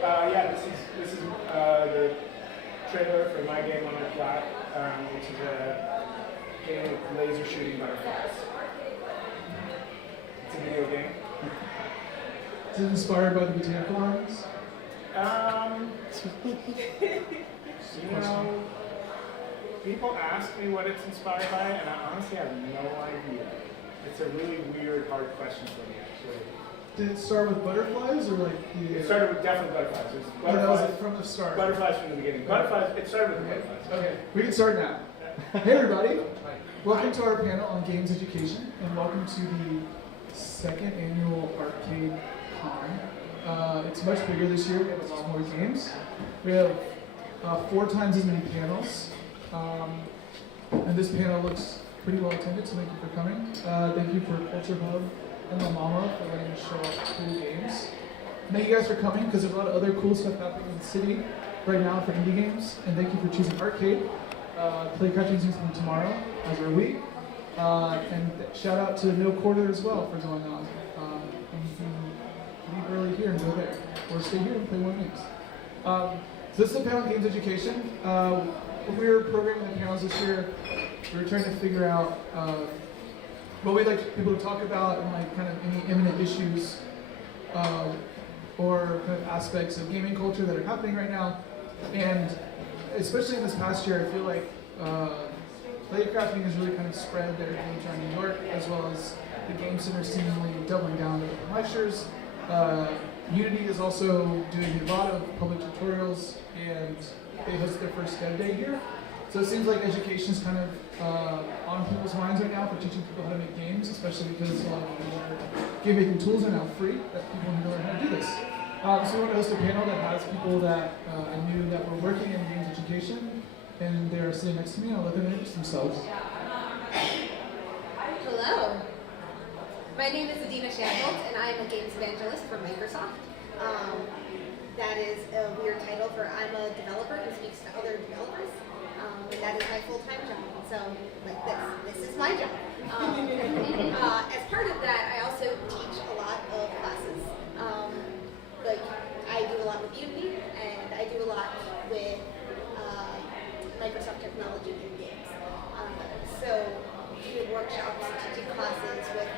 Yeah, this is the trailer for my game on the plot, which is a game of laser shooting butterflies. It's a video game. Is it inspired by the botanical gardens? You know, people ask me what it's inspired by, and I honestly have no idea. It's a really weird, hard question for me, actually. Did it start with butterflies, or like the? It started with definitely butterflies. It was Oh, butterflies that was from the start. Butterflies from the beginning. Butterflies. It started with the butterflies. Okay, we can start now. Hey everybody, welcome to our panel on games education, and welcome to the second annual ArtCade Con. It's much bigger this year. We have a lot more games. We have 4 times as many panels, and this panel looks pretty well attended. So thank you for coming. Thank you for CultureHub and LaMaMa for letting us show off cool games. Thank you guys for coming, because there's a lot of other cool stuff happening in the city right now for indie games. And thank you for choosing ArtCade. Playcrafting is from tomorrow, as are we. And shout out to No Quarter as well for going on. And you can leave early here and go there, or stay here and play more games. So this is a panel on games education. When we were programming the panels this year, we were trying to figure out what we'd like people to talk about, and like kind of any imminent issues or kind of aspects of gaming culture that are happening right now. And especially in this past year, I feel like Playcrafting has really kind of spread their image around New York, as well as the Game Center seemingly doubling down with open lectures. Unity is also doing a lot of public tutorials, and they hosted their first Dev Day here. So it seems like education is kind of on people's minds right now for teaching people how to make games, especially because a lot of game making tools are now free, that people need to learn how to do this. So we want to host a panel that has people that I knew that were working in games education, and they're sitting next to me. I'll let them introduce themselves. Hello. My name is Adina Shanholtz, and I am a games evangelist for Microsoft. That is a weird title for I'm a developer who speaks to other developers. And that is my full-time job. So, like this is my job. As part of that, I also teach a lot of classes. Like, I do a lot with Unity, and I do a lot with Microsoft technology in games. So, do workshops, teaching classes with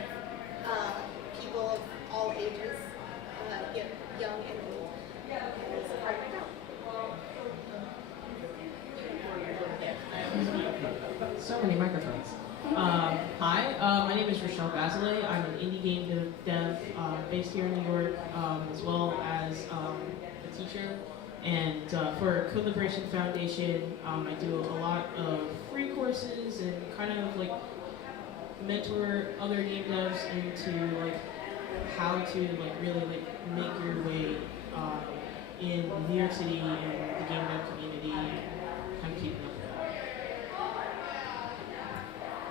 people of all ages, young and old. It's a part of my job. So many microphones. Hi, my name is Bazelais. I'm an indie game dev based here in New York, as well as a teacher. And for Code Liberation Foundation, I do a lot of free courses and kind of like mentor other game devs into like how to like really like make your way in New York City and the game dev community, kind of keeping up.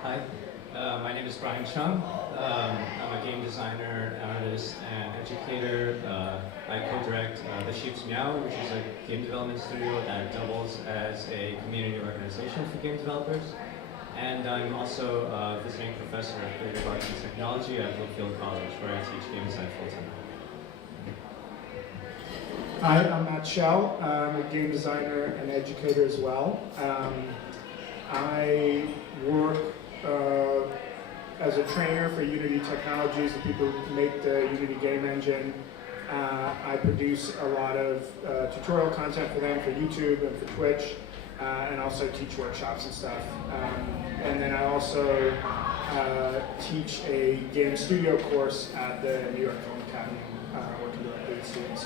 Hi, my name is Brian Chung. I'm a game designer, artist, and educator. I co-direct The Sheep's Meow, which is a game development studio that doubles as a community organization for game developers. And I'm also a visiting professor of creative arts and technology at Bloomfield College, where I teach game design full-time. Hi, I'm Schell. I'm a game designer and educator as well. I work as a trainer for Unity Technologies, the people who make the Unity game engine. I produce a lot of tutorial content for them for YouTube and for Twitch, and also teach workshops and stuff. And then I also teach a game studio course at the New York Film Academy, working directly with students.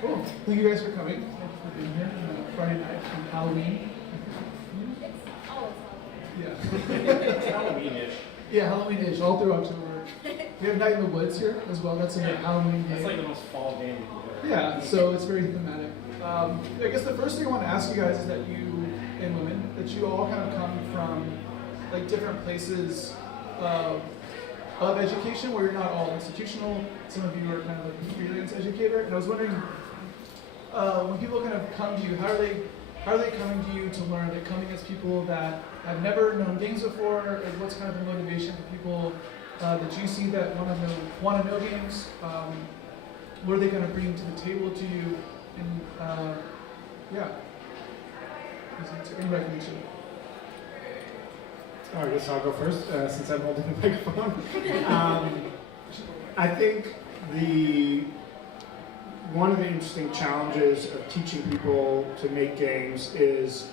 Cool. Thank you guys for coming. Thank you for being here on Friday night from Halloween. Yeah. It's Halloween-ish. Yeah, Halloween-ish, all through October. We have Night in the Woods here as well. That's a Halloween game. That's like the most fall game you Yeah, so it's very thematic. I guess the first thing I want to ask you guys is that you, and women, that you all kind of come from like different places of education where you're not all institutional. Some of you are kind of like a freelance educator. And I was wondering, when people kind of come to you, how are they coming to you to learn? Are they coming as people that have never known games before? Or what's kind of the motivation for people that you see that want to know games? what are they kind of bringing to the table to you? And yeah, is it any recognition? Oh, I guess I'll go first since I'm holding the microphone. I think one of the interesting challenges of teaching people to make games is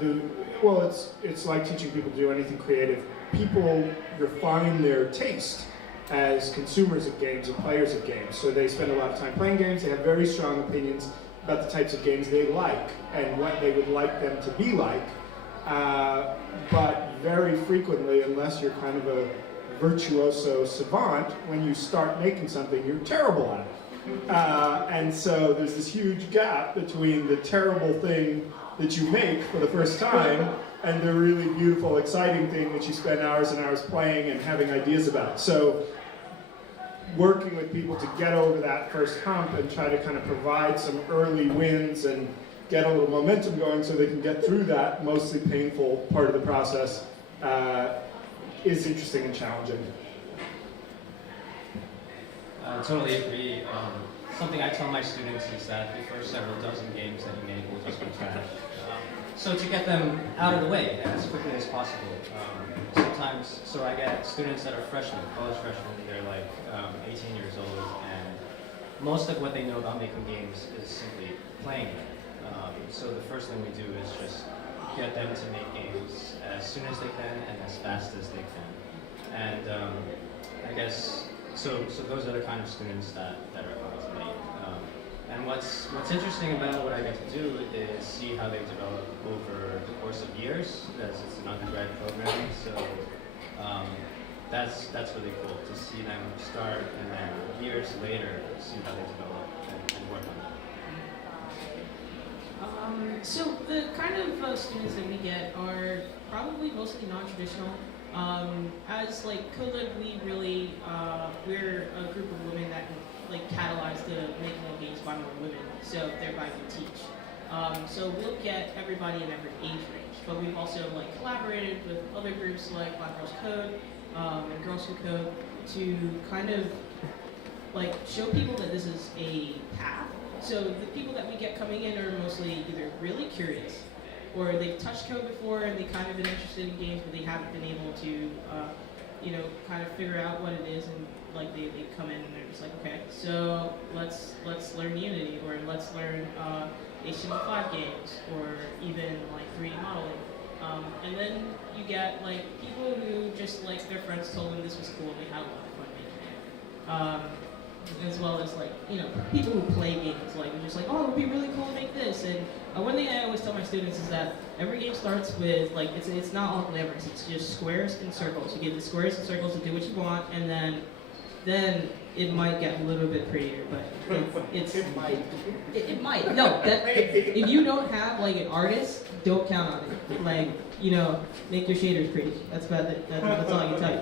it's like teaching people to do anything creative. People refine their taste as consumers of games and players of games. So they spend a lot of time playing games. They have very strong opinions about the types of games they like and what they would like them to be like. But very frequently, unless you're kind of a virtuoso savant, when you start making something, you're terrible at it. And so there's this huge gap between the terrible thing that you make for the first time and the really beautiful, exciting thing that you spend hours and hours playing and having ideas about. So working with people to get over that first hump and try to kind of provide some early wins and get a little momentum going so they can get through that mostly painful part of the process is interesting and challenging. I totally agree. Something I tell my students is that the first several dozen games that you make will just be trash. So to get them out of the way as quickly as possible. Sometimes, so I get students that are freshmen, college freshmen, they're like 18 years old, and most of what they know about making games is simply playing them. So the first thing we do is just get them to make games as soon as they can and as fast as they can. And I guess, so those are the kind of students that are going to make. And what's interesting about what I get to do is see how they develop over the course of years, as it's an undergrad program. So that's really cool to see them start and then years later see how they develop and work on that. So the kind of students that we get are probably mostly non-traditional. As like CultureHub, we really we're a group of women that can like catalyze the making of games by more women, so thereby we teach. So we'll get everybody in every age range, but we've also like collaborated with other groups like Black Girls Code and Girls Who Code to kind of like show people that this is a path. So the people that we get coming in are mostly either really curious, or they've touched code before and they kind of been interested in games, but they haven't been able to, kind of figure out what it is, and like they come in and they're just like, okay, so let's learn Unity, or let's learn HTML5 games, or even like 3D modeling. And then you get like people who just like their friends told them this was cool and they had a lot of fun making it. As well as like, people who play games, like they're just like, oh, it would be really cool to make this. And one thing I always tell my students is that every game starts with like, it's not all glamorous, it's just squares and circles. You get the squares and circles to do what you want, and then it might get a little bit prettier, but it might. No, if you don't have like an artist, don't count on it. Like, make your shaders pretty. That's about it. That's all I can tell you.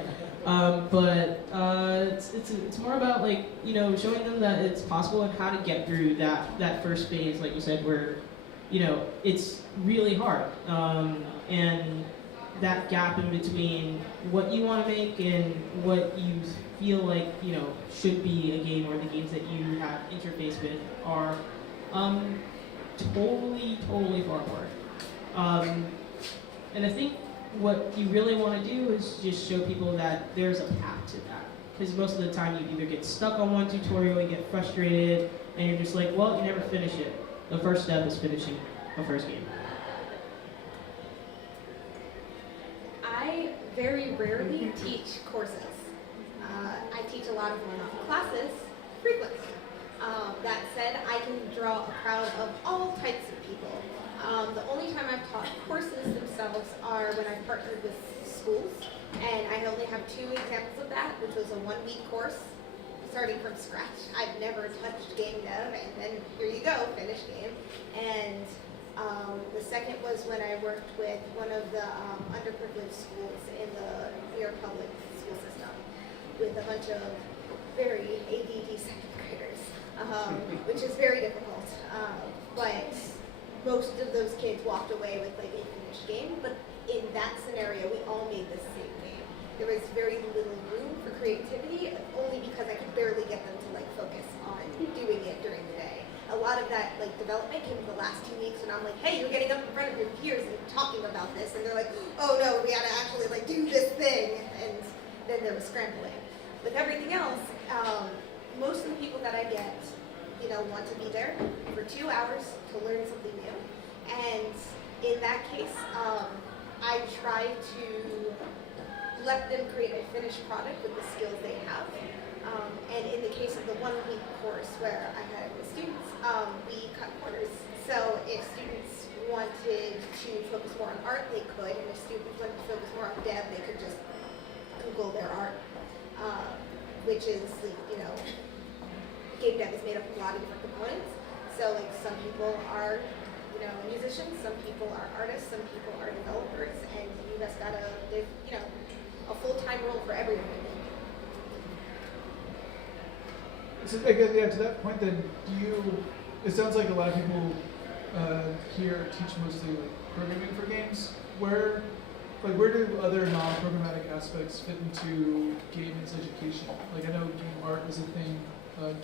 But it's more about like showing them that it's possible and how to get through that first phase, like you said, where it's really hard, and that gap in between what you want to make and what you feel like should be a game, or the games that you have interface with are totally far apart. And I think what you really want to do is just show people that there's a path to that. Because most of the time you either get stuck on one tutorial, you get frustrated, and you're just like, well, you never finish it. The first step is finishing a first game. I very rarely teach courses. I teach a lot of one-off classes frequently. That said, I can draw a crowd of all types of people. The only time I've taught courses themselves are when I've partnered with schools, and I only have 2 examples of that, which was a 1-week course starting from scratch. I've never touched game dev, and then here you go, finished game. And the second was when I worked with one of the underprivileged schools in the New York public school system with a bunch of very ADD second graders, which is very difficult. But most of those kids walked away with like a finished game, but in that scenario, we all made the same game. there was very little room for creativity, only because I could barely get them to like focus on doing it during the day. A lot of that like development came in the last 2 weeks, and I'm like, hey, you're getting up in front of your peers and talking about this, and they're like, oh no, we gotta actually like do this thing, and then there was scrambling. With everything else, most of the people that I get, want to be there for 2 hours to learn something new, and in that case, I try to let them create a finished product with the skills they have. And in the case of the 1 week course where I had with students, we cut corners. So if students wanted to focus more on art, they could, and if students wanted to focus more on dev, they could just Google their art, which is, game dev is made up of a lot of different components. So like some people are, musicians, some people are artists, some people are developers, and you just gotta, there's, a full-time role for everyone. So I guess, yeah, to that point then, it sounds like a lot of people here teach mostly like programming for games. Where do other non-programmatic aspects fit into games education? Like I know game art is a thing,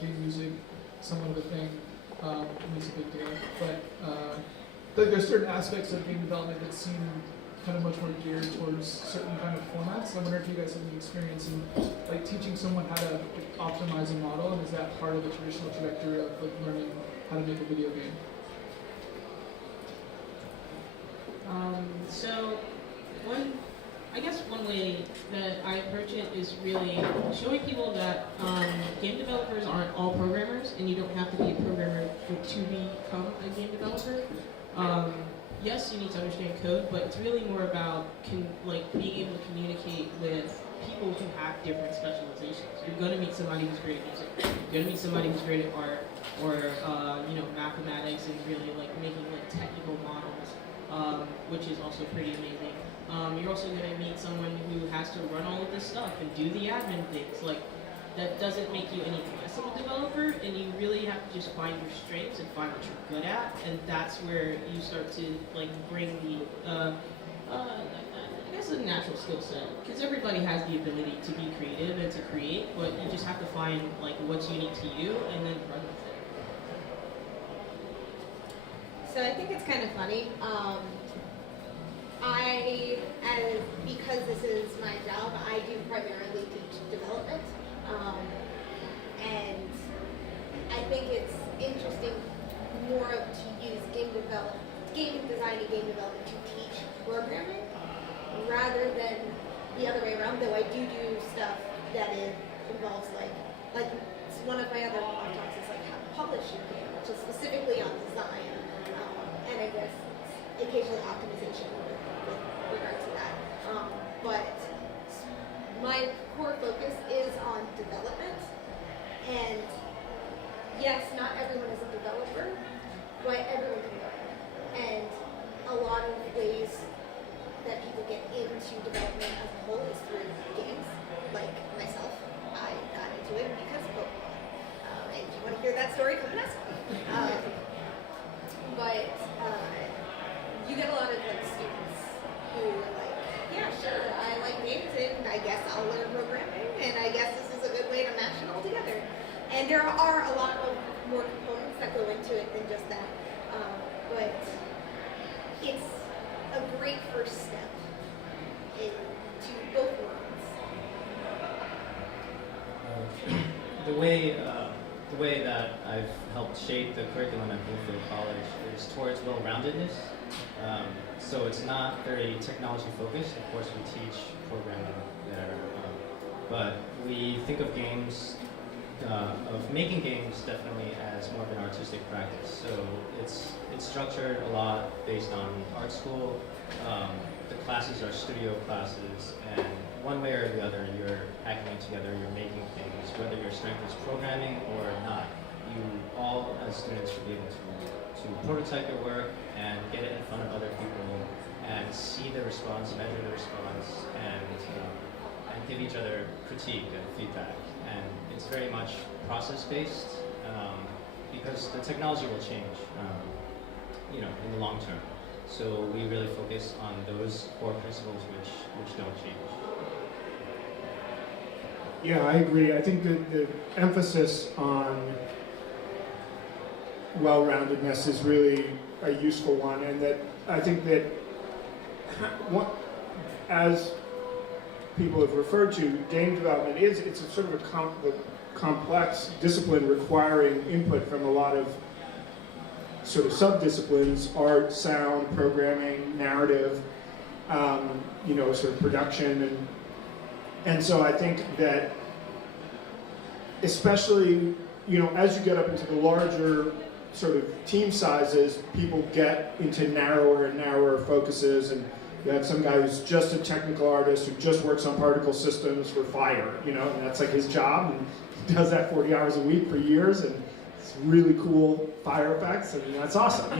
game music, somewhat of a thing, makes a big deal. But there's certain aspects of game development that seem kind of much more geared towards certain kind of formats. I wonder if you guys have any experience in like teaching someone how to optimize a model, and is that part of the traditional trajectory of like learning how to make a video game? So one way that I approach it is really showing people that game developers aren't all programmers, and you don't have to be a programmer to become a game developer. Yes, you need to understand code, but it's really more about being able to communicate with people who have different specializations. You're going to meet somebody who's great at music. You're going to meet somebody who's great at art, or mathematics, and really making technical models, which is also pretty amazing. You're also going to meet someone who has to run all of this stuff and do the admin things. That doesn't make you any less of a developer, and you really have to just find your strengths and find what you're good at, and that's where you start to bring the I guess a natural skill set, because everybody has the ability to be creative and to create, but you just have to find what's unique to you and then run with it. So I think it's kind of funny. Because this is my job, I do primarily teach development. And I think it's interesting more to use game design and game development to teach programming rather than the other way around, though I do stuff that involves one of my other talks is how to publish your game, which is specifically on design, and I guess occasionally optimization with regard to that. But my core focus is on development, and yes, not everyone is a developer, but everyone can learn. And a lot of ways that people get into development as a whole is through games. Like myself, I got into it because of Pokemon. And if you want to hear that story, come and ask me. But you get a lot of students who are yeah, sure, I like games, and I guess I'll learn programming, and I guess this is a good way to mash it all together. And there are a lot of more components that go into it than just that, but it's a great first step into both worlds. The way that I've helped shape the curriculum at Bloomfield College is towards well-roundedness. So it's not very technology focused. Of course, we teach programming there, but we think of games, of making games definitely as more of an artistic practice. So it's structured a lot based on art school. The classes are studio classes, and one way or the other, you're hacking it together, you're making things, whether your strength is programming or not. You all, as students, should be able to prototype your work and get it in front of other people and see the response, measure the response, and give each other critique and feedback. And it's very much process-based because the technology will change, in the long term. So we really focus on those core principles which don't change. Yeah, I agree. I think that the emphasis on well-roundedness is really a useful one, and that I think that as people have referred to, game development it's a sort of a complex discipline requiring input from a lot of sort of sub-disciplines: art, sound, programming, narrative, sort of production, and so I think that especially, as you get up into the larger sort of team sizes, people get into narrower and narrower focuses, and you have some guy who's just a technical artist who just works on particle systems for fire, and that's like his job, and he does that 40 hours a week for years, and it's really cool fire effects, and that's awesome,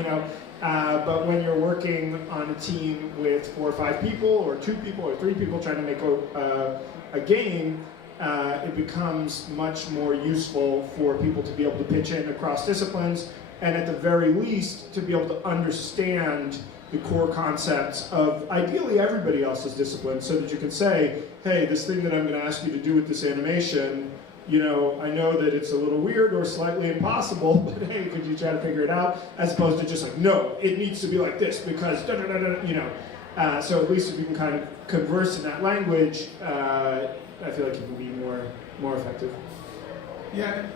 But when you're working on a team with 4 or 5 people, or 2 people, or 3 people trying to make a game, it becomes much more useful for people to be able to pitch in across disciplines, and at the very least, to be able to understand the core concepts of ideally everybody else's discipline, so that you can say, hey, this thing that I'm going to ask you to do with this animation, I know that it's a little weird or slightly impossible, but hey, could you try to figure it out? As opposed to just like, no, it needs to be like this because da da da da, so at least if you can kind of converse in that language, I feel like you can be more effective. Yeah,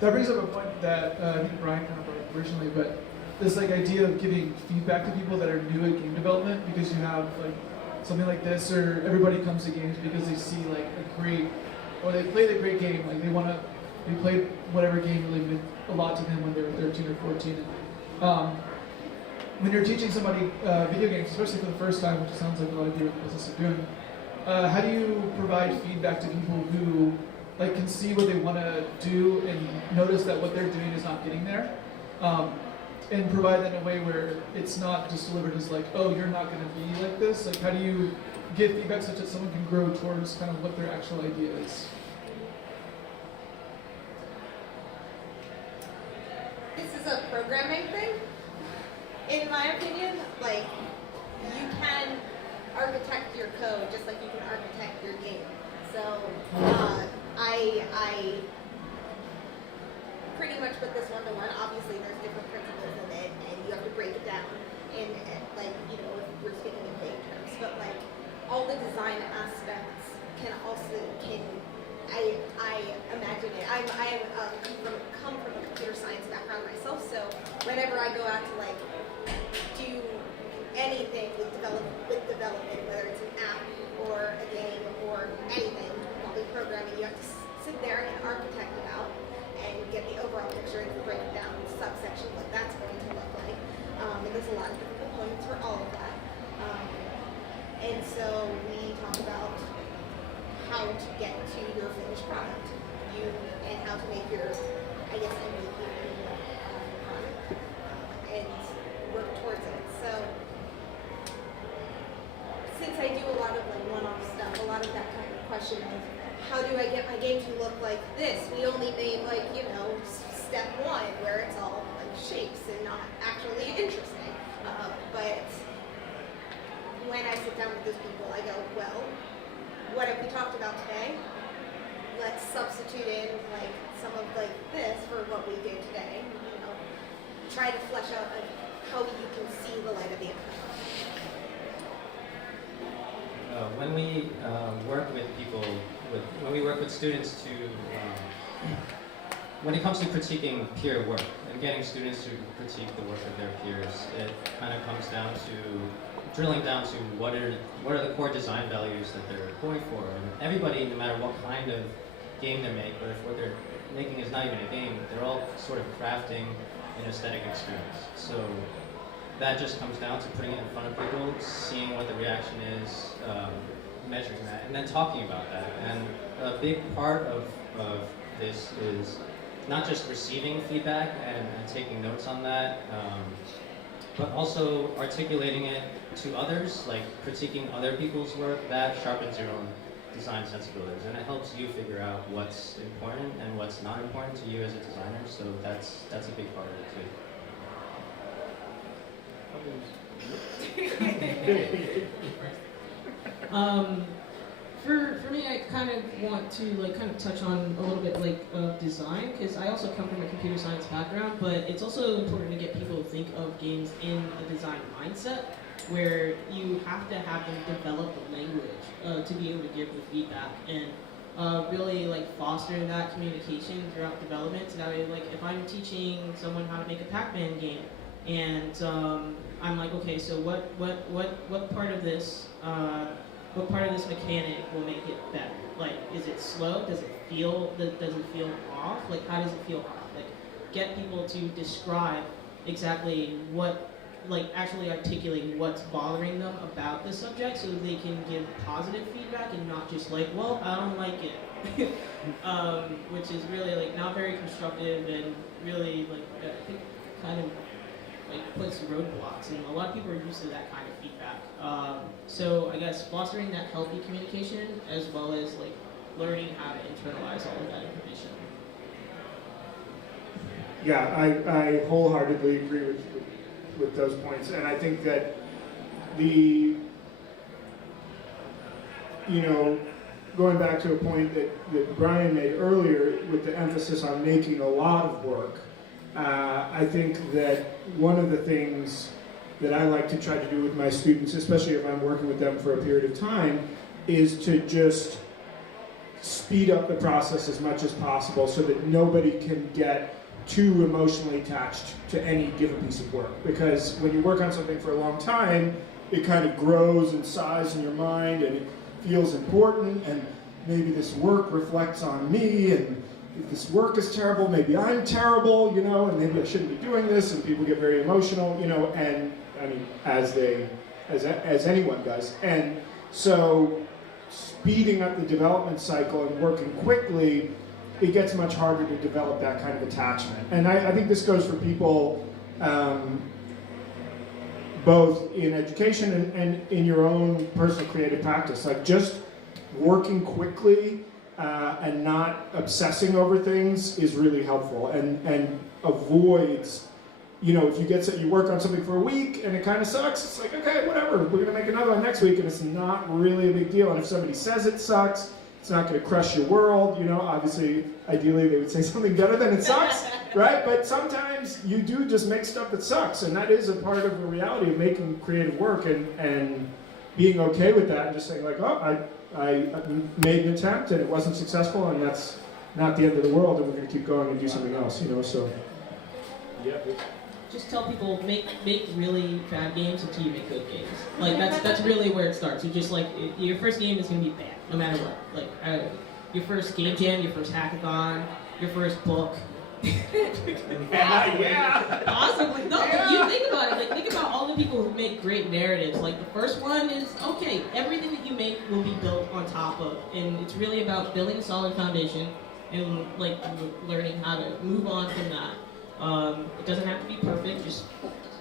that brings up a point that I think Brian kind of brought up originally, but this idea of giving feedback to people that are new at game development, because you have something like this, or everybody comes to games because they see a great, or they played a great game, they played whatever game really meant a lot to them when they were 13 or 14. And, when you're teaching somebody video games, especially for the first time, which sounds like a lot of you in the business are doing, how do you provide feedback to people who can see what they want to do and notice that what they're doing is not getting there, and provide that in a way where it's not just delivered as oh, you're not going to be like this? How do you give feedback such that someone can grow towards kind of what their actual idea is? This is a programming thing. In my opinion, you can architect your code just like you can architect your game. So I pretty much put this one-to-one. Obviously, there's different principles in it, and you have to break it down in if we're speaking in vague terms. But all the design aspects I imagine it. I come from a computer science background myself, so whenever I go out to do anything with development, whether it's an app or a game or anything involving programming, you have to sit there and architect it out and get the overall picture and break it down in subsections what that's going to look like. And there's a lot of different components for all of that. And so we talk about how to get to your finished product, and how to make your, MVP product, and work towards it. So since I do a lot of one-off stuff, a lot of that kind of question of how do I get my game to look like this? We only made step 1 where it's all shapes and not actually interesting. But when I sit down with those people, I go, well, what have we talked about today? Let's substitute in some of this for what we did today. Try to flesh out how you can see the light of the end. When we work with people, when we work with students when it comes to critiquing peer work and getting students to critique the work of their peers, it kind of comes down to drilling down to what are the core design values that they're going for. And everybody, no matter what kind of game they make, or if what they're making is not even a game, they're all sort of crafting an aesthetic experience. So that just comes down to putting it in front of people, seeing what the reaction is, measuring that, and then talking about that. And a big part of this is not just receiving feedback and taking notes on that, but also articulating it to others, critiquing other people's work. That sharpens your own design sensibilities, and it helps you figure out what's important and what's not important to you as a designer. So that's a big part of it too. For me, I kind of want to kind of touch on a little bit of design, because I also come from a computer science background, but it's also important to get people to think of games in a design mindset, where you have to have them develop the language to be able to give the feedback and really foster that communication throughout development. So that way, if I'm teaching someone how to make a Pac-Man game, and I'm like, okay, so what part of this mechanic will make it better? Is it slow? Does it feel off? How does it feel off? Get people to describe exactly what, actually articulate what's bothering them about the subject, so that they can give positive feedback and not just well, I don't like it, which is really not very constructive and really I think kind of puts roadblocks, and a lot of people are used to that kind of feedback. So I guess fostering that healthy communication, as well as learning how to internalize all of that information. Yeah, I wholeheartedly agree with those points, and I think that going back to a point that Brian made earlier with the emphasis on making a lot of work, I think that one of the things that I like to try to do with my students, especially if I'm working with them for a period of time, is to just speed up the process as much as possible so that nobody can get too emotionally attached to any given piece of work. Because when you work on something for a long time, it kind of grows in size in your mind, and it feels important, and maybe this work reflects on me, and if this work is terrible, maybe I'm terrible, and maybe I shouldn't be doing this, and people get very emotional, and I mean, as anyone does. And so speeding up the development cycle and working quickly, it gets much harder to develop that kind of attachment. And I think this goes for people both in education and in your own personal creative practice. Just working quickly and not obsessing over things is really helpful, and avoids, if you work on something for a week and it kind of sucks, it's okay, whatever, we're going to make another one next week, and it's not really a big deal. And if somebody says it sucks, it's not going to crush your world. Obviously, ideally they would say something better than it sucks, right? But sometimes you do just make stuff that sucks, and that is a part of the reality of making creative work, and being okay with that, and just saying I made an attempt and it wasn't successful, and that's not the end of the world, and we're going to keep going and do something else, so. Yeah. Just tell people, make really bad games until you make good games. That's really where it starts. You just your first game is going to be bad, no matter what. Your first game jam, your first hackathon, your first book. Yeah. Possibly. No, you think about it. Think about all the people who make great narratives. The first one is, okay, everything that you make will be built on top of, and it's really about building a solid foundation and learning how to move on from that. It doesn't have to be perfect, just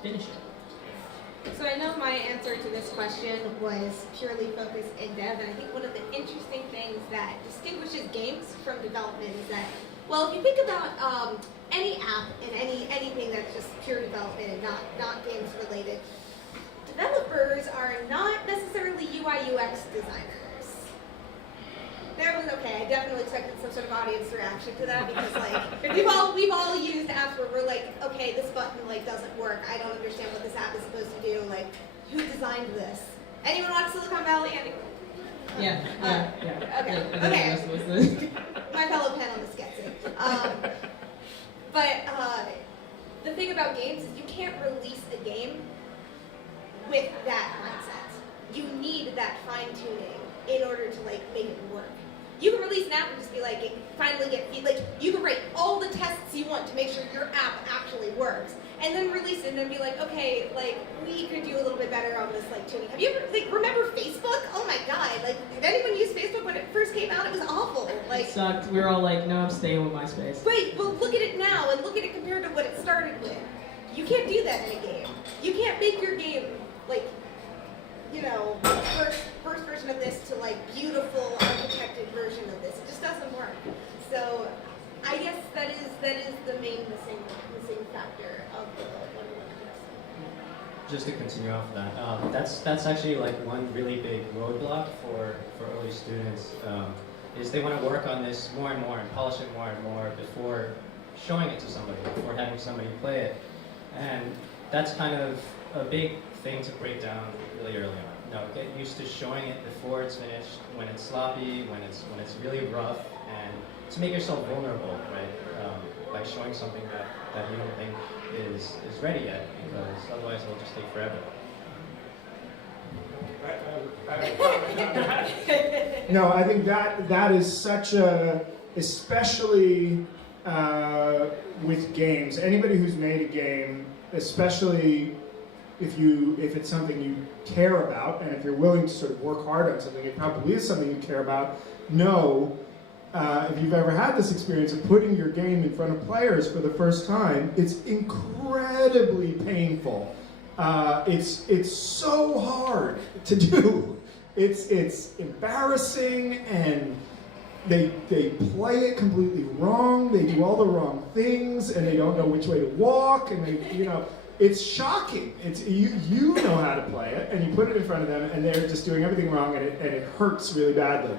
finish it. So I know my answer to this question was purely focused in dev, and I think one of the interesting things that distinguishes games from development is that, well, if you think about any app and anything that's just pure development and not games related, developers are not necessarily UI UX designers. There was, okay, I definitely expected some sort of audience reaction to that, because we've all used apps where we're okay, this button doesn't work. I don't understand what this app is supposed to do. Who designed this? Anyone watch Silicon Valley? Yeah. Okay. My fellow panelist gets it. But the thing about games is you can't release a game with that mindset. You need that fine tuning in order to make it work. You can release an app and just be finally get you can write all the tests you want to make sure your app actually works, and then release it and then be okay, we could do a little bit better on this tuning. Have you ever remember Facebook? Oh my god, did anyone use Facebook when it first came out? It was awful. It sucked. We were all no, I'm staying with MySpace. Right, well look at it now and look at it compared to what it started with. You can't do that in a game. You can't make your game first version of this to beautiful architected version of this. It just doesn't work. So I guess that is the main missing factor of the 1-to-1 comparison. just to continue off of that, that's actually like one really big roadblock for early students. Is they want to work on this more and more and polish it more and more before showing it to somebody, before having somebody play it. And that's kind of a big thing to break down really early on. You know, get used to showing it before it's finished, when it's sloppy, when it's really rough, and to make yourself vulnerable, right? By showing something that you don't think is ready yet, because otherwise it'll just take forever. No, I think that is such a, especially with games. Anybody who's made a game, especially if it's something you care about, and if you're willing to sort of work hard on something, it probably is something you care about. Know, if you've ever had this experience of putting your game in front of players for the first time, it's incredibly painful. It's so hard to do. It's embarrassing, and they play it completely wrong. They do all the wrong things, and they don't know which way to walk, and it's shocking. It's you know how to play it, and you put it in front of them, and they're just doing everything wrong, and it hurts really badly.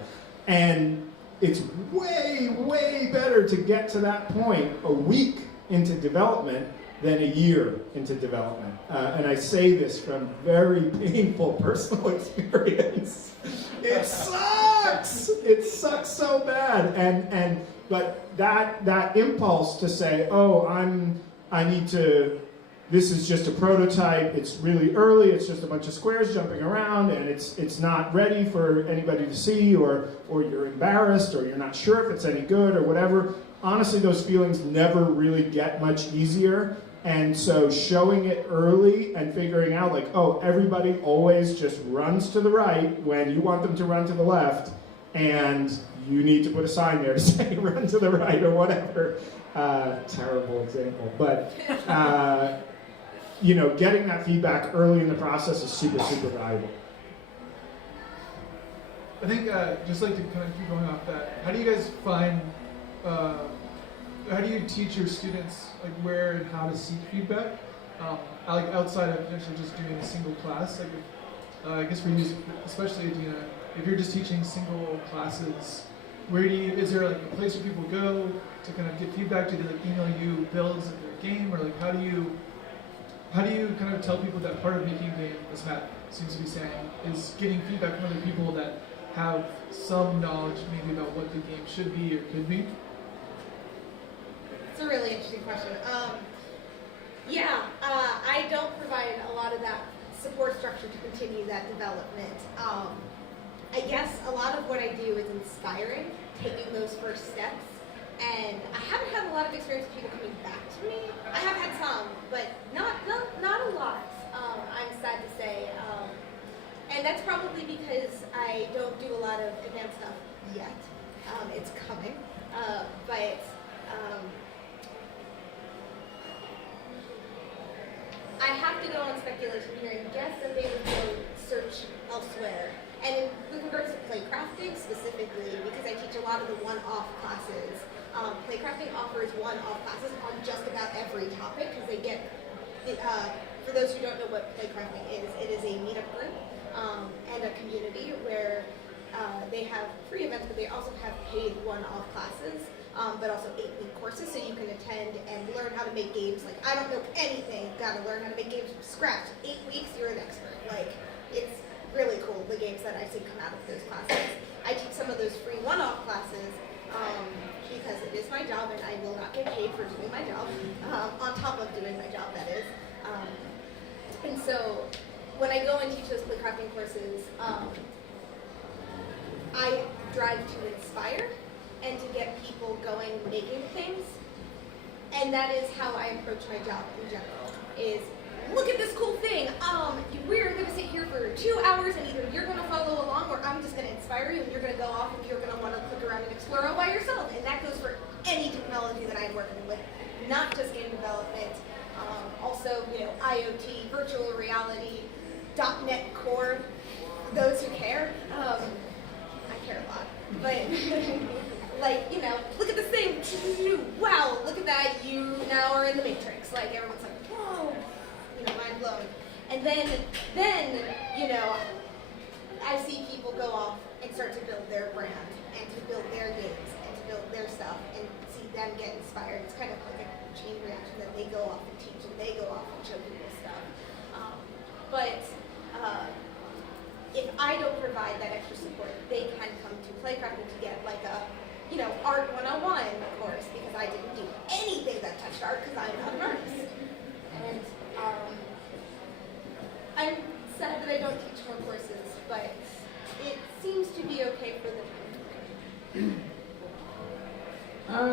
And it's way, way better to get to that point a week into development than a year into development. And I say this from very painful personal experience. It sucks! It sucks so bad. But that impulse to say, oh, this is just a prototype, it's really early, it's just a bunch of squares jumping around, and it's not ready for anybody to see, or you're embarrassed, or you're not sure if it's any good, or whatever. Honestly, those feelings never really get much easier, and so showing it early and figuring out, like, oh, everybody always just runs to the right when you want them to run to the left, and you need to put a sign there to say run to the right, or whatever. Terrible example, but getting that feedback early in the process is super, super valuable. I think just like to kind of keep going off that, how do you guys find, how do you teach your students like where and how to seek feedback? Like outside of potentially just doing a single class, like I guess for you, especially Adina, if you're just teaching single classes, is there like a place where people go to kind of get feedback? Do they like email you builds of their game, or like how do you kind of tell people that part of making a game, as Matt seems to be saying, is getting feedback from other people that have some knowledge maybe about what the game should be or could be? It's a really interesting question. I don't provide a lot of that support structure to continue that development. I guess a lot of what I do is inspiring, taking those first steps. And I haven't had a lot of experience with people coming back to me. I have had some, but not a lot, I'm sad to say. And that's probably because I don't do a lot of advanced stuff yet. It's coming. I have to go on speculation here and guess that they would go search elsewhere. And with regards to Playcrafting specifically, because I teach a lot of the one-off classes, Playcrafting offers one-off classes on just about every topic, because they get, for those who don't know what Playcrafting is, it is a meetup group and a community where they have free events, but they also have paid one-off classes, but also 8-week courses, so you can attend and learn how to make games. Like, I don't know anything, gotta learn how to make games from scratch. 8 weeks, you're an expert. Like, it's really cool, the games that I've seen come out of those classes. I teach some of those free one-off classes because it is my job and I will not get paid for doing my job, on top of doing my job, that is. And so when I go and teach those Playcrafting courses, I drive to inspire and to get people going making things. And that is how I approach my job in general, is look at this cool thing. We're going to sit here for 2 hours and either you're going to follow along or I'm just going to inspire you and you're going to go off and you're going to want to click around and explore all by yourself. And that goes for any technology that I'm working with, not just game development. Also, IoT, virtual reality, .NET Core, those who care. I care a lot. But, look at this thing. Wow, look at that. You now are in the Matrix. Like, everyone's like, whoa, mind blown. And then, you know, I see people go off and start to build their brand and to build their games and to build their stuff and see them get inspired. It's kind of like a chain reaction that they go off and teach and they go off and show people stuff. But if I don't provide that extra support, they can come to Playcrafting to get like a, you know, art 101 course because I didn't do anything that touched art because I'm not an artist. And I'm sad that I don't teach more courses, but it seems to be okay for the time.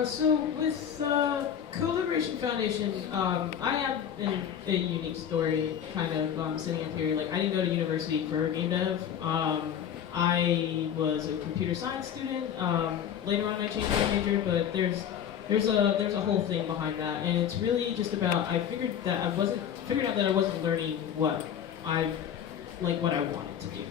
So with Co-Liberation Foundation, I have a unique story kind of sitting up here. Like, I didn't go to university for game dev. I was a computer science student. Later on I changed my major, but there's a whole thing behind that, and it's really just about I figured out that I wasn't learning what I wanted to do.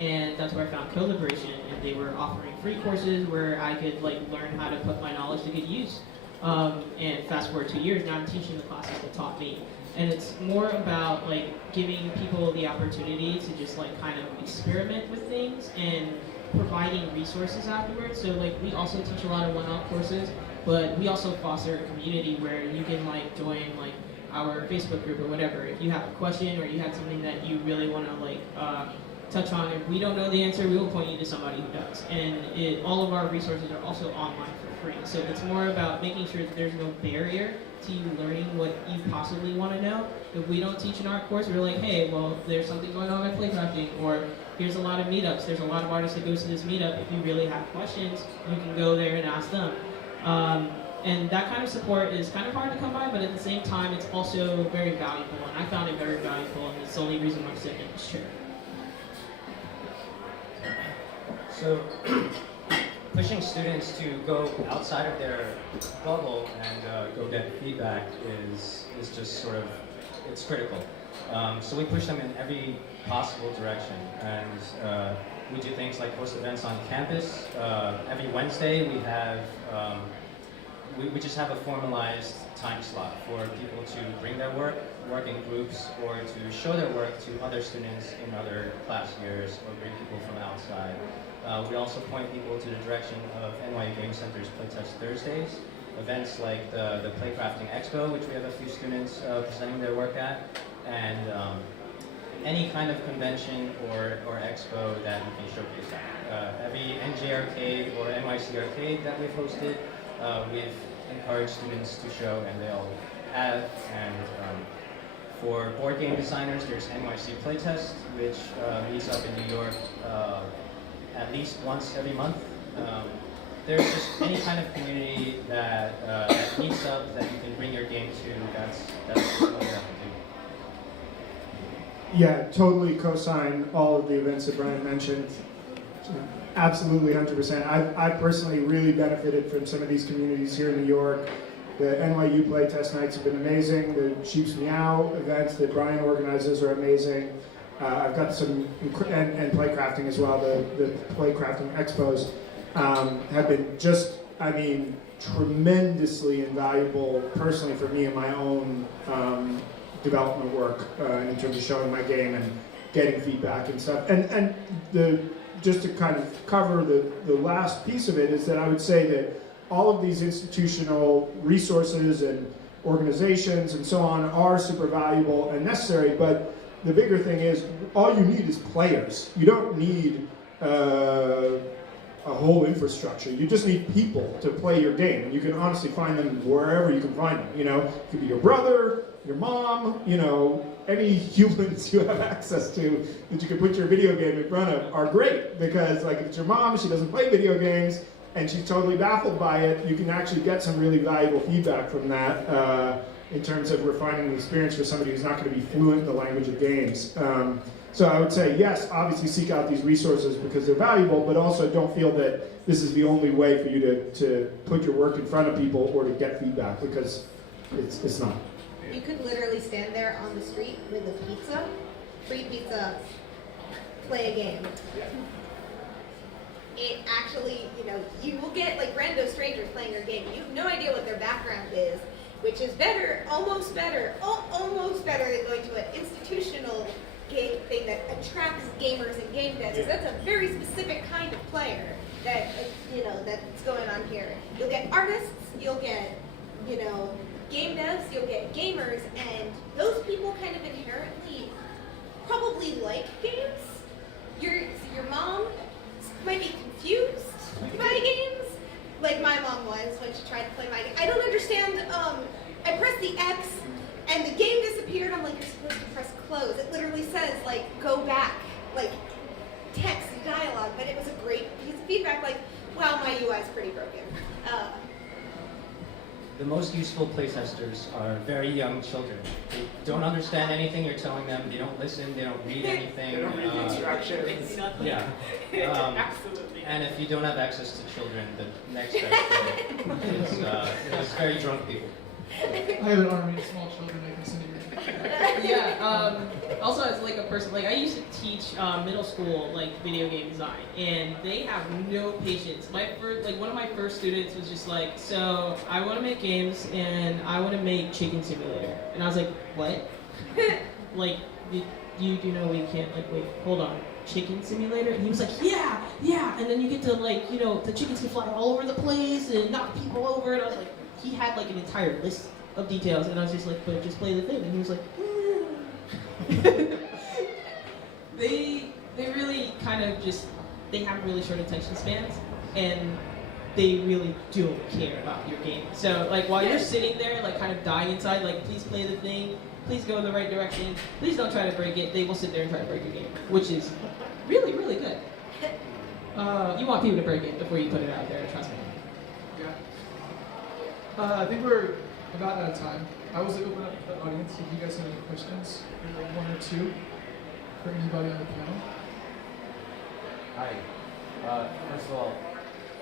And that's where I found Co-Liberation, and they were offering free courses where I could like learn how to put my knowledge to good use. And fast forward 2 years, now I'm teaching the classes that taught me. And it's more about like giving people the opportunity to just like kind of experiment with things and providing resources afterwards. So like we also teach a lot of one-off courses, but we also foster a community where you can like join like our Facebook group or whatever. If you have a question or you have something that you really want to like touch on, if we don't know the answer, we will point you to somebody who does. And all of our resources are also online for free. So it's more about making sure that there's no barrier to you learning what you possibly want to know. If we don't teach an art course, we're like, hey, well, there's something going on at Playcrafting, or here's a lot of meetups. There's a lot of artists that go to this meetup. If you really have questions, you can go there and ask them. And that kind of support is kind of hard to come by, but at the same time, it's also very valuable. And I found it very valuable, and it's the only reason I'm sitting in this chair. So, pushing students to go outside of their bubble and go get feedback is just sort of, it's critical. So we push them in every possible direction, and we do things like host events on campus. Every Wednesday we have, we just have a formalized time slot for people to bring their work in groups, or to show their work to other students in other class years, or bring people from outside. We also point people to the direction of NYU Game Center's Playtest Thursdays, events like the Playcrafting Expo, which we have a few students presenting their work at, and any kind of convention or expo that we can showcase at. Every NJ Arcade or NYC Arcade that we've hosted, we've encouraged students to show, and they all have. And for board game designers, there's NYC Playtest, which meets up in New York at least once every month. There's just any kind of community that meets up that you can bring your game to. That's what we have to do. Yeah, totally co-sign all of the events that Brian mentioned. Absolutely, 100%. I personally really benefited from some of these communities here in New York. The NYU Playtest Nights have been amazing. The Sheep's Meow events that Brian organizes are amazing. I've got some, and Playcrafting as well, the Playcrafting Expos have been just, I mean, tremendously invaluable personally for me in my own development work in terms of showing my game and getting feedback and stuff. And just to kind of cover the last piece of it is that I would say that all of these institutional resources and organizations and so on are super valuable and necessary, but the bigger thing is all you need is players. You don't need a whole infrastructure. You just need people to play your game, and you can honestly find them wherever you can find them. You know, it could be your brother, your mom, you know, any humans you have access to that you can put your video game in front of are great, because like if it's your mom, she doesn't play video games and she's totally baffled by it, you can actually get some really valuable feedback from that in terms of refining the experience for somebody who's not going to be fluent in the language of games. So I would say, yes, obviously seek out these resources because they're valuable, but also don't feel that this is the only way for you to put your work in front of people or to get feedback, because it's not. You could literally stand there on the street with a pizza, free pizza, play a game. It actually, you know, you will get like random strangers playing your game. You have no idea what their background is, which is better, almost better than going to an institutional game thing that attracts gamers and game devs. That's a very specific kind of player that that's going on here. You'll get artists, you'll get game devs, you'll get gamers, and those people kind of inherently probably like games. Your mom might be confused by games, like my mom was when she tried to play my game. I don't understand. I pressed the X and the game disappeared. I'm like, you're supposed to press close. It literally says like go back, like text and dialogue. But it was a great piece of feedback. Like, wow, my UI is pretty broken. The most useful playtesters are very young children. They don't understand anything you're telling them. They don't listen. They don't read anything. They don't read the instructions. Yeah. Absolutely. And if you don't have access to children, the next best thing is very drunk people. I have an army of small children I can send you. Yeah. Also, as like a person, like I used to teach middle school like video game design, and they have no patience. One of my first students was just like, so I want to make games and I want to make Chicken Simulator, and I was like, what? Like, you do know we can't like wait, hold on. Chicken Simulator? And he was like, yeah, and then you get to like, the chickens can fly all over the place and knock people over, and I was like, he had like an entire list of details, and I was just like, but just play the thing, and he was like, They really kind of just, they have really short attention spans, and they really don't care about your game. So like while you're sitting there like kind of dying inside, like please play the thing, please go in the right direction, please don't try to break it, they will sit there and try to break your game, which is really, really good. You want people to break it before you put it out there, trust me. Yeah. I think we're about out of time. I was open up to the audience if you guys have any questions, maybe like one or two for anybody on the panel. Hi. First of all,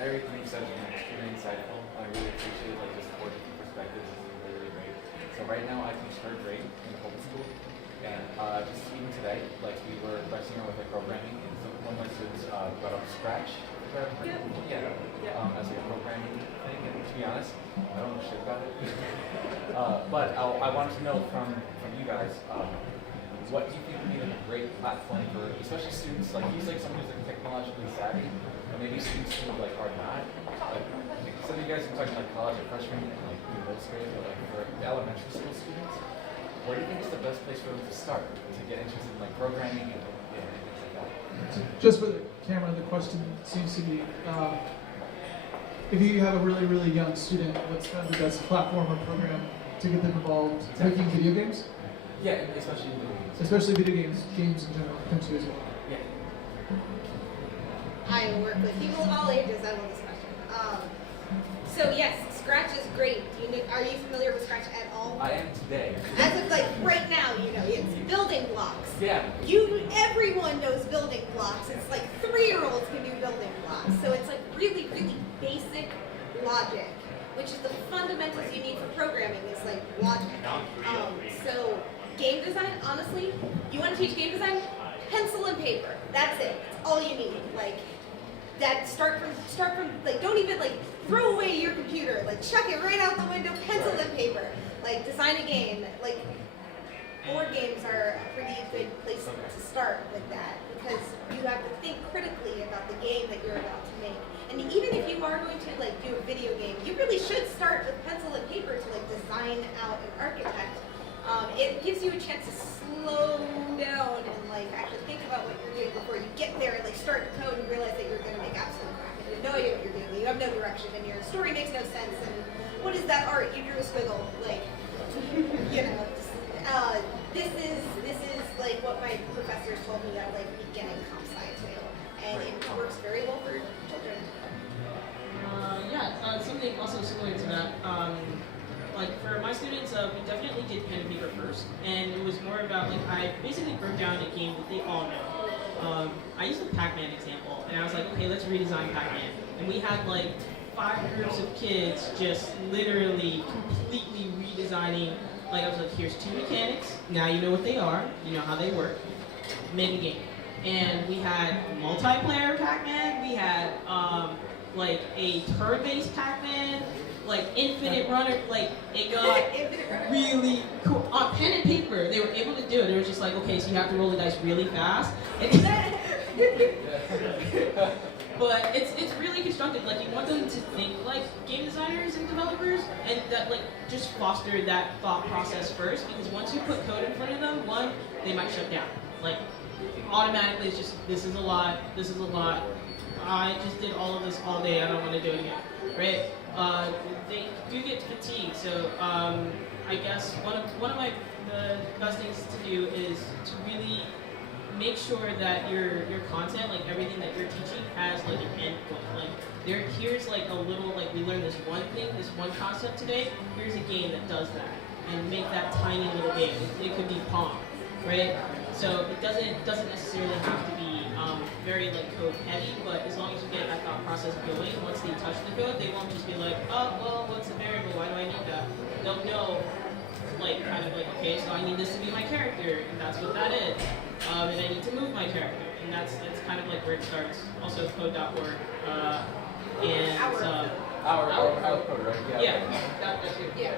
everything you said has been extremely insightful. I really appreciate just 4 different perspectives. This is really, really great. So right now I teach 3rd grade in the public school, and just even today, we were messing around with programming, and so one of my students got up Scratch. As a programming thing, and to be honest, I don't know shit about it. But I wanted to know from you guys, what do you think would be a great platform for, especially students, he's someone who's technologically savvy, and maybe students who are not. Some of you guys are talking college or freshmen and middle grade, but for the elementary school students, where do you think is the best place for them to start to get interested in programming and things like that? Just for the camera, the question seems to be, if you have a really, really young student, what's kind of the best platform or program to get them involved making video games? Yeah, especially video games. Especially video games in general, come to you as well. Yeah. I work with people of all ages. I love this question. So yes, Scratch is great. Are you familiar with Scratch at all? I am today. As of right now, it's building blocks. Yeah. Everyone knows building blocks. It's 3-year-olds can do building blocks. So it's really, really basic logic, which is the fundamentals you need for programming is logic. So game design, honestly, you want to teach game design? Pencil and paper. That's it. That's all you need. Start from don't even throw away your computer. Chuck it right out the window, pencil and paper. Design a game. Board games are a pretty good place to start with that because you have to think critically about the game that you're about to make. And even if you are going to do a video game, you really should start with pencil and paper to design out an architect. It gives you a chance to slow down and actually think about what you're doing before you get there and start the code and realize that you're going to make absolute crap. You have no idea what you're doing. You have no direction and your story makes no sense. And what is that art? You drew a squiggle. This is what my professors told me at beginning comp science wheel, and it works very well for children. Something also similar to that. For my students, we definitely did pen and paper first, and it was more about I basically broke down a game that they all know. I used the Pac-Man example, and I was like, okay, let's redesign Pac-Man, and we had 5 groups of kids just literally completely redesigning. I was like, here's 2 mechanics. Now you know what they are. You know how they work. Make a game. And we had multiplayer Pac-Man. We had a turn-based Pac-Man. like infinite runner, like it got really cool. On pen and paper, they were able to do it. It was just like, okay, so you have to roll the dice really fast. But it's really constructed. Like you want them to think like game designers and developers, and that like just foster that thought process first. Because once you put code in front of them, one, they might shut down. Like automatically, it's just this is a lot. This is a lot. I just did all of this all day. I don't want to do it again, right? They do get fatigued. So I guess one of the best things to do is to really make sure that your content, like everything that you're teaching, has like an end point. Like here's like a little, like we learned this one thing, this one concept today. Here's a game that does that, and make that tiny little game. It could be Pong, right? So it doesn't necessarily have to be very like code heavy, but as long as you get that thought process going, once they touch the code, they won't just be like, oh well, what's the variable? Why do I need that? They'll know, like kind of like, okay, so I need this to be my character, and that's what that is. And I need to move my character, and that's kind of like where it starts. Also code.org, and Our code, right? yeah, that too. Yeah.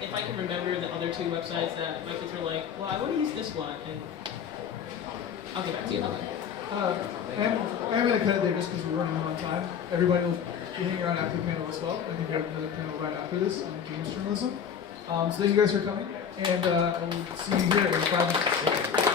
If I can remember the other two websites that my kids were like, well, I want to use this one, and I'll get back to you. And I'm going to cut it there just because we're running on time. Everybody will be hanging around after the panel as well. I think we have another panel right after this on games journalism. So thank you guys for coming, and we'll see you here in 5 minutes.